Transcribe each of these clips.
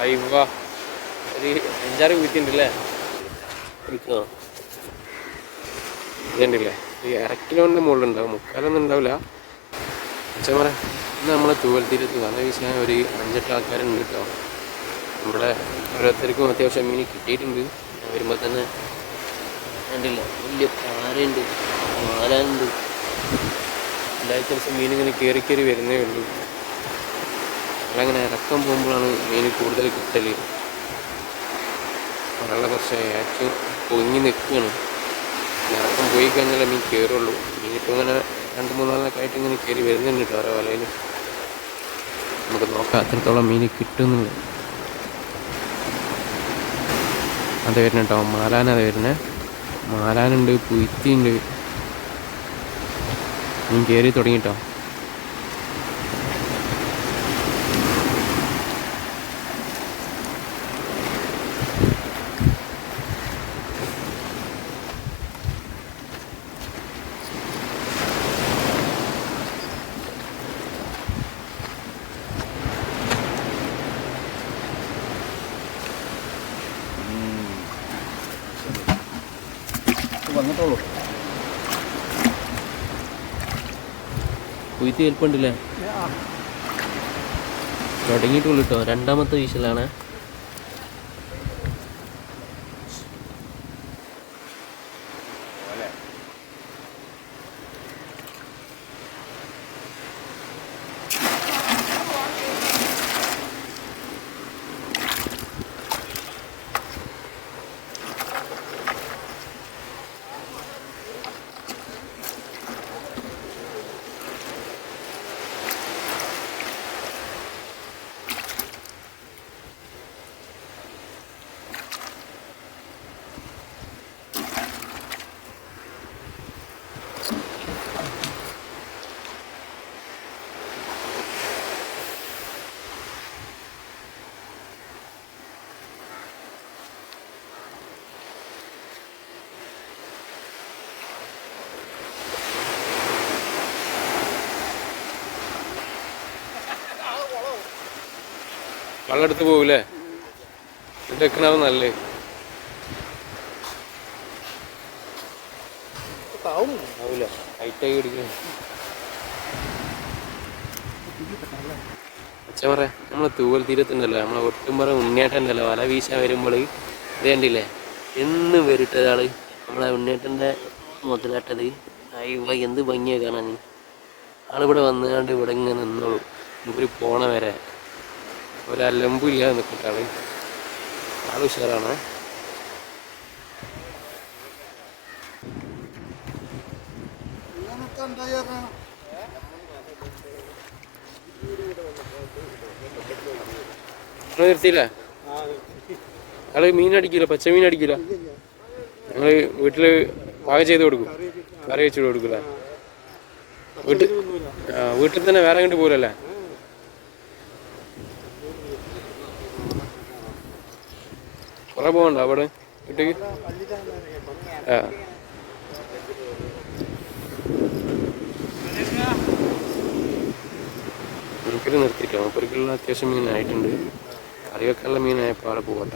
അയ്യ ഒരു 5-6 കുറ്റിയുണ്ടല്ലേ കുടിക്കണോ ഇതുണ്ടല്ലേ ഈ 1/2 കിലോൻ്റെ മുകളിലുണ്ടാവും 3/4 ഉണ്ടാവില്ല അച്ഛൻ പറയാം ഇന്ന് നമ്മളെ തൂവൽ തീരത്ത് വല വീശാൻ ഒരു 5-8 ആൾക്കാരുണ്ട് കേട്ടോ നമ്മുടെ ഓരോരുത്തർക്കും അത്യാവശ്യം മീൻ കിട്ടിയിട്ടുണ്ട് വരുമ്പോൾ തന്നെ കണ്ടില്ല വലിയ പാരയുണ്ട് മാലാനുണ്ട് എല്ലാ ഐറ്റംസും മീനിങ്ങനെ കയറി വരുന്നേ ഉള്ളൂ നമ്മളങ്ങനെ ഇറക്കം പോകുമ്പോഴാണ് മീൻ കൂടുതൽ കിട്ടൽ വളരെ കുറച്ച് ഏറ്റവും പൊങ്ങി നിൽക്കുകയാണ് ഇറക്കം പോയി കഴിഞ്ഞാലേ മീൻ കയറുള്ളൂ മീനിപ്പോൾ ഇങ്ങനെ 2-3 ആയിട്ട് ഇങ്ങനെ കയറി വരുന്നുണ്ട് കേട്ടോ ഓരോ വലയിൽ നമുക്ക് നോക്കാം അത്രത്തോളം മീൻ കിട്ടുന്നുണ്ട് അത് വരുന്നത് കേട്ടോ മാലാനത് വരുന്നത് മാലാനുണ്ട് പുയ്ത്തിയുണ്ട് മീൻ കയറി തുടങ്ങിട്ടോ വന്നിട്ടുള്ളൂ കുയ്ത്തി വലിപ്പുണ്ടല്ലേ തുടങ്ങിയിട്ടുള്ളൂ കേട്ടോ 2ാമത്തെ വീശലാണ് വെള്ളം എടുത്ത് പോകൂലേ ഇത് വെക്കണാവും നല്ലേ ആവൂല ഹൈറ്റായി പിടിക്കണം അച്ഛൻ പറയാം നമ്മളെ തൂവൽ തീരത്തുണ്ടല്ലോ നമ്മളെ ഒട്ടുംപറ ഉണ്ണിയേട്ടൻ്റെല്ലോ വല വീശാൻ വരുമ്പോൾ ഇത് കണ്ടില്ലേ എന്നും വരിട്ട ഒരാള് നമ്മളെ ഉണ്ണിയേട്ടൻ്റെ മുതലാട്ടത് അയ്യ എന്ത് ഭംഗിയാ കാണാൻ ആളിവിടെ വന്നുകൊണ്ട് ഇവിടെ ഇങ്ങനെ നിന്നോളൂ ഇവര് പോണ വരെ ഒരലമ്പും ഇല്ലാതെ നിൽക്കട്ടെ ആള് ഉഷാറാണ് നിർത്തിയില്ല ആള് മീനടിക്കില്ല പച്ച മീൻ അടിക്കില്ല ഞങ്ങള് വീട്ടില് പാകം ചെയ്ത് കൊടുക്കും കറി വെച്ചിട്ട് കൊടുക്കൂല വീട്ടിൽ തന്നെ വേറെ കണ്ട് പോലല്ലേ കുറെ പോകണ്ട അവിടെ വീട്ടിക്ക് മൂപ്പര് നിർത്തിയിട്ടോ മൂപ്പരിക്കുള്ള അത്യാവശ്യം മീനായിട്ടുണ്ട് കറി വെക്കാനുള്ള മീനായപ്പോൾ ആളെ പോകണ്ട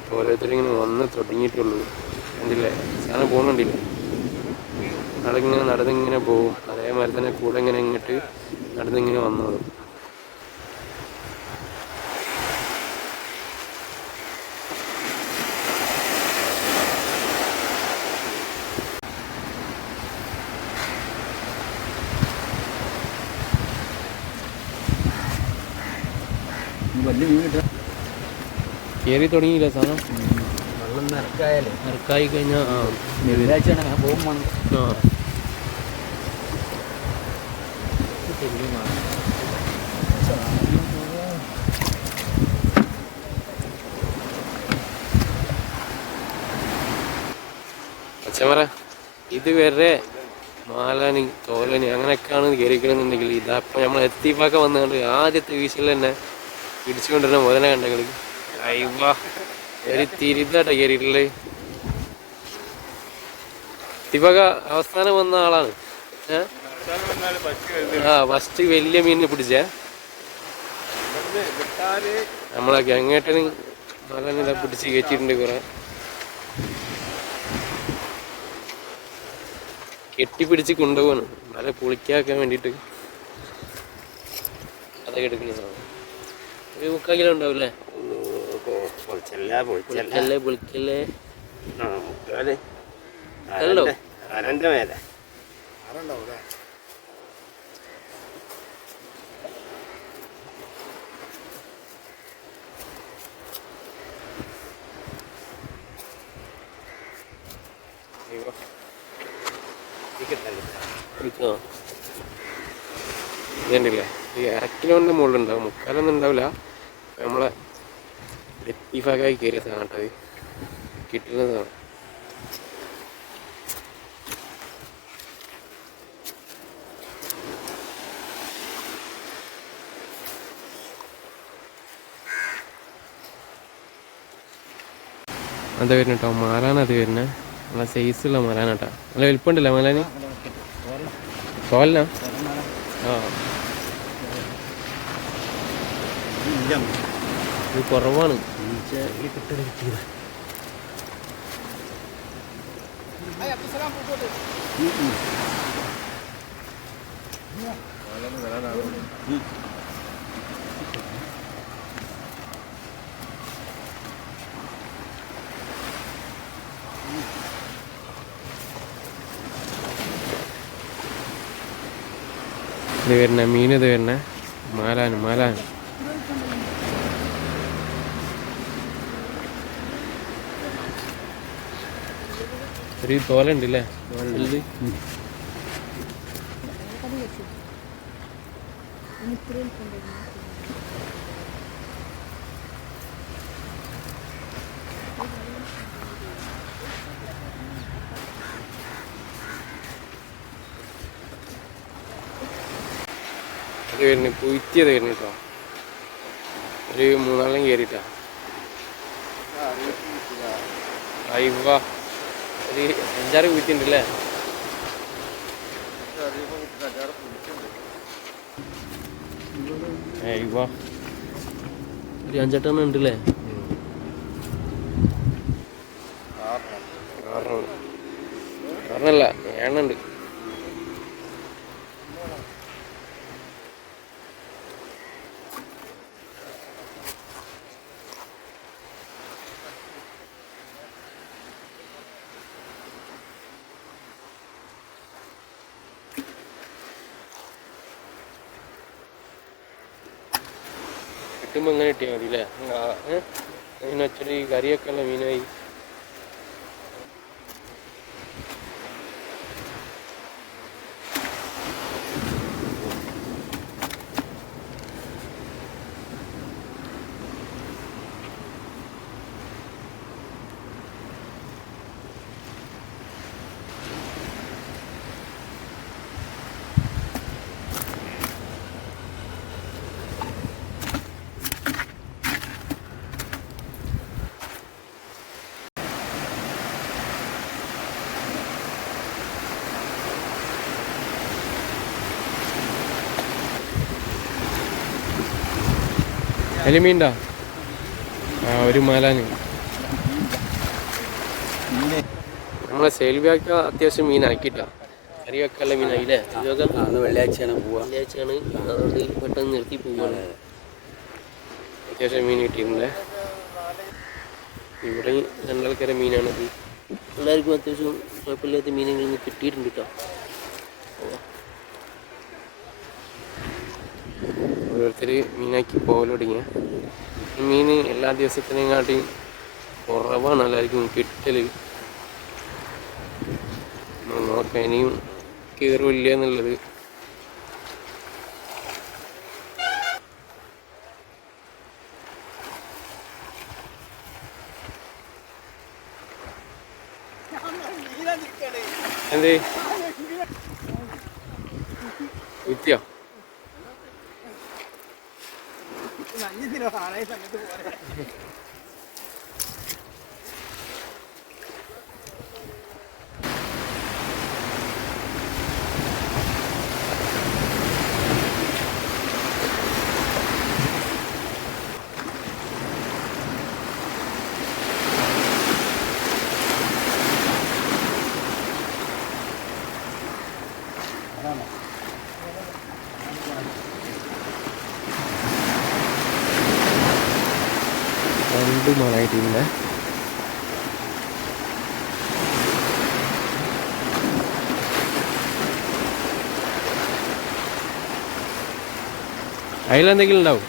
ഇപ്പോൾ ഓരോരുത്തരിങ്ങനെ വന്ന് തുടങ്ങിയിട്ടുള്ളൂ കണ്ടില്ലേ സാധനം പോകുന്നുണ്ടില്ലേ ആളിങ്ങനെ നടന്നിങ്ങനെ പോകും അതേമാതിരി തന്നെ കൂടെ ഇങ്ങനെ ഇങ്ങോട്ട് നടന്നിങ്ങനെ വന്നോളും വലിയ മീൻ കിട്ടുക കയറി തുടങ്ങിയില്ല സാധനം വെള്ളം നിറക്കായാലേ നിറക്കായി കഴിഞ്ഞാൽ വെള്ളിയാഴ്ചയാണ് അങ്ങനെ പോകും വേണം അച്ഛന്മാരെ ഇത് വരെ മാലാനി തോലനി അങ്ങനെയൊക്കെയാണ് കയറിക്കണമെന്നുണ്ടെങ്കിൽ ഇതപ്പം നമ്മൾ എത്തിപ്പാക്ക വന്നുകൊണ്ട് ആദ്യത്തെ വീശിൽ തന്നെ പിടിച്ചുകൊണ്ടിരുന്ന മുതല കണ്ടകളി അയ്യ ഒരു തിരിതാട്ടോ കയറിയിട്ടുള്ളത് എത്തിപ്പാക്ക അവസാനം വന്ന ആളാണ് ഫസ്റ്റ് വലിയ മീനിനെ പിടിച്ചേ നമ്മളെ ഗംഗേട്ടന് മലനില പിടിച്ച് കയറ്റിയിട്ടുണ്ട് കുറെ. കെട്ടിപ്പിടിച്ച് കൊണ്ടുപോകാണ് മല പൊളിക്കാക്കാൻ വേണ്ടിയിട്ട്. അതൊക്കെ എടുക്കണ സാധനം ഒരു 3/4 കിലോ ഉണ്ടാവില്ലേ? പൊളിക്കല്ലേ ഹലോ അരന്റെ മേലെ ഇതുണ്ടല്ലേ ഈ 1/2 കിലോൻ്റെ മുകളിലുണ്ടാവും. 3/4 ഉണ്ടാവില്ല. നമ്മളെ ലത്തീഫാക്കായി കയറിയ സാധനം കേട്ടത് കിട്ടുന്നതാണ്. അത് വരുന്ന കേട്ടോ മാലാന. അത് വരുന്നത് നല്ല സൈസുള്ള മാലാന കേട്ടോ. നല്ല വലുപ്പമുണ്ടല്ലേ മാലാന്? തോലനാ? ആ ഇത് കുറവാണ്. ഇത് വരുന്ന മീൻ. ഇത് വരുന്ന മാലാന്. ഒരു തോലുണ്ട് അല്ലേ? അത് വരുന്നത് കുയിത്തിയത് വരുന്നു കേട്ടോ. ഒരു 3-4 കയറിയിട്ടാ. അയ്യവ ഒരു 5-6 കുയിത്തിണ്ടല്ലേ? അയ്യവ ഒരു 5-8 എണ്ണം ഉണ്ടല്ലേ? 6 7 ഉണ്ട്. കിട്ടുമ്പോൾ അങ്ങനെ കിട്ടിയാൽ മതി അല്ലേ? അങ്ങനെ വെച്ചൊരു കറിയൊക്കെ ഉള്ള മീനായി. എലിമീൻടാ? ആ ഒരു മാലാന്. നമ്മളെ സെയിൽവിയാക്ക അത്യാവശ്യം മീനാക്കിട്ടാ. കറി വെക്കാനുള്ള മീനായില്ലേ? വെള്ളിയാഴ്ചയാണ് പോവാ. വെള്ളിയാഴ്ചയാണ്, അതുകൊണ്ട് പെട്ടെന്ന് നിർത്തി പോവുകയാണ്. അത്യാവശ്യം മീൻ കിട്ടിയിട്ടുണ്ടേ. ഇവിടെ 2 ആൾക്കാരെ മീനാണത്. എല്ലാവർക്കും അത്യാവശ്യം കുഴപ്പമില്ലാത്ത മീനുകളിൽ നിന്ന് കിട്ടിയിട്ടുണ്ട് കേട്ടോ. ഓരോരുത്തർ മീനാക്കി പോകൽ തുടങ്ങിയ മീൻ എല്ലാ ദിവസത്തിനെക്കാട്ടിയും കുറവാണ് എല്ലാവർക്കും കിട്ടൽ. നോക്കാം ഇനിയും കയറില്ല എന്നുള്ളത്. എന്തേ വിത്തിയോ? 2 മണായിട്ടുണ്ട്. അതിലെന്തെങ്കിലും ഉണ്ടാവും.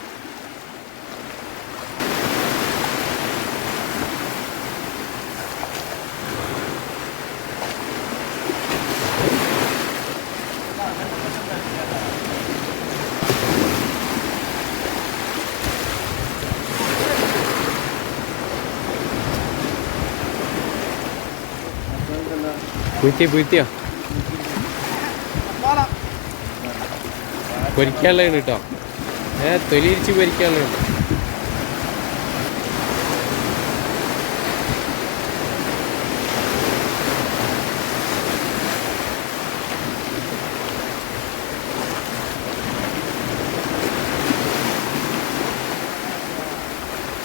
പൊയ്ത്തിയോ പൊരിക്കാനുള്ളത് കേട്ടോ. തൊലിരിച്ച് പൊരിക്കാനുള്ളത്.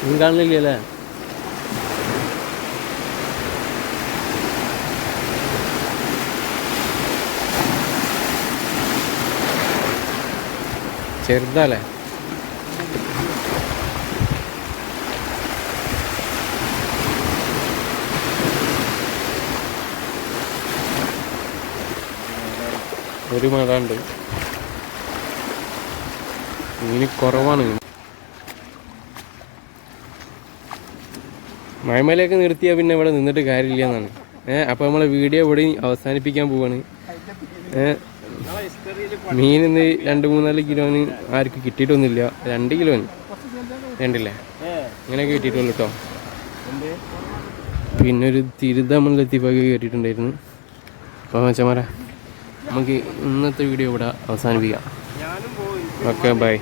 ഒന്നും കാണില്ലല്ലേ? ചെറുതല്ലേ? ഒരു മഴണ്ട്, മീന് കുറവാണ്. മഴമലയൊക്കെ നിർത്തിയാൽ പിന്നെ ഇവിടെ നിന്നിട്ട് കാര്യമില്ല എന്നാണ്. അപ്പോൾ നമ്മളെ വീഡിയോ ഇവിടെ അവസാനിപ്പിക്കാൻ പോവാണ്. മീൻ ഇന്ന് 2-3 കിലോന് ആർക്കും കിട്ടിയിട്ടൊന്നുമില്ല. 2 കിലോന് 2 അങ്ങനെയൊക്കെ കിട്ടിയിട്ടുള്ളൂ കേട്ടോ. പിന്നെ ഒരു തിരുതമ്മലെത്തിപ്പൊക്കെ കയറ്റിയിട്ടുണ്ടായിരുന്നു. അപ്പോൾ മച്ചന്മാരെ നമുക്ക് ഇന്നത്തെ വീഡിയോ ഇവിടെ അവസാനിപ്പിക്കാം. Okay, by.